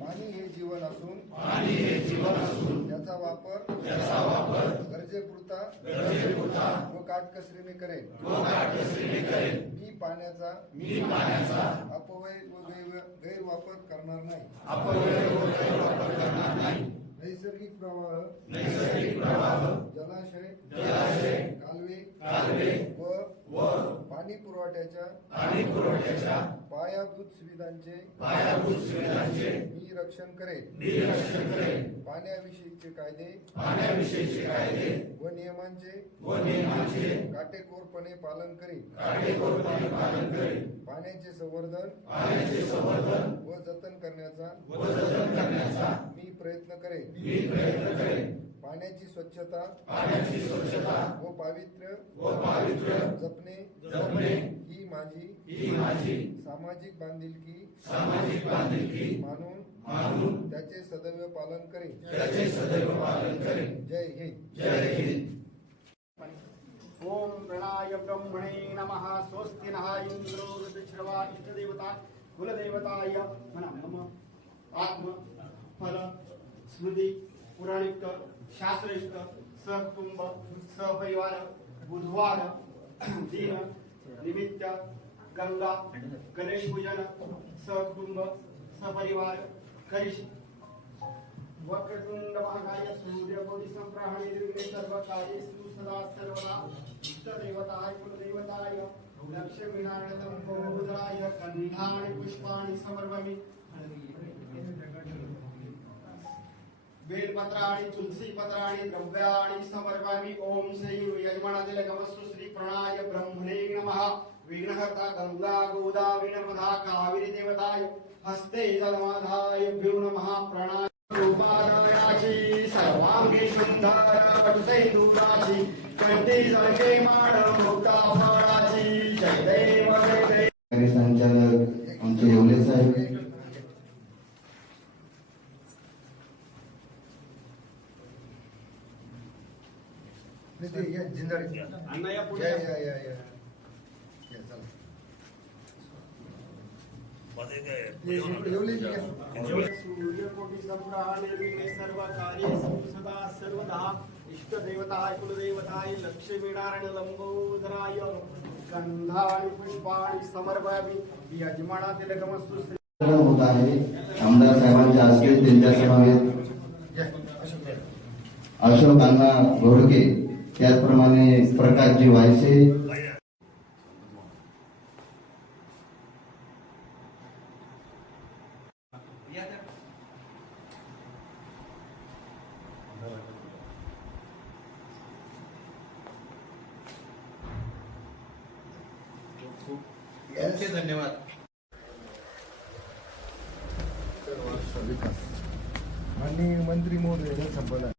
पाणी हे जीवन असून त्याचा वापर गरजेपुरता व काटकसरीने करेन. मी पाण्याचा अपव्यय व गैरवापर करणार नाही. नैसर्गिक प्रवाह, जलाशय, कालवे व पाणी पुरवठ्याच्या पायाभूत सुविधांचे मी रक्षण करेन. पाण्याविषयीचे कायदे व नियमांचे काटेकोरपणे पालन करेन. पाण्याचे संवर्धन व जतन करण्याचा मी प्रयत्न करेन. पाण्याची स्वच्छता व पावित्र्य जपणे ही माझी सामाजिक बांधिलकी मानून त्याचे सदैव पालन करेन. जय हिंद. ओम प्रणय ब्रह्मणे नमः. स्वस्ति नः इंद्रो वृद्धश्रवा इष्टदेवता कुलदेवताय नमः. आत्म फल स्मृती पुराणिक शास्त्रयुक्त सकुटुंब सहपरिवार बुधवार दिन निमित्त गंगा गणेश पूजन सहकुटुंब सहपरिवार करिष्. वक्रतुंड महाकाय सूर्यकोटि संप्रहणे निर्विघ्ने सर्वकार्येषु सदा सर्वदा इष्टदेवताय कुलदेवताय लक्ष्मीनारायणं गोविंदाय कन्याणि पुष्पाणि समर्पयामि. बेलपत्राणि तुलसीपत्राणि द्रव्याणि समर्पयामि. ओम श्री यजमानादिल गमस्सु श्री प्रणय ब्रह्मणे नमः. विघ्नहर्ता गंगा गोदावरी नर्मदा कावेरी देवताय हस्ते जलमाधाय भ्यो नमः. प्रणय रूपारायाची सर्वांगी सुंदर वटसैंदूराची कंठी जळके माड मुक्ता फळाची. जय देव जय देव. संचालक आमचे येवले साहेब, अण्णा पुढे सूर्यकोटि संप्रहणे निर्विघ्ने सर्वकार्येषु सदा सर्वदा इष्टदेवताय कुलदेवताय लक्ष्मीनारायण लंबोदराय गंधानि पुष्पाणि समर्पयामि. यजमानादिल गमस्सु होत आहे. आमदार साहेबांच्या हस्ते त्यांच्या समवेत अशोक अण्णा घोडके, त्याचप्रमाणे प्रकाशजी वायसे, धन्यवाद. माननीय मंत्री महोदय संपन्न.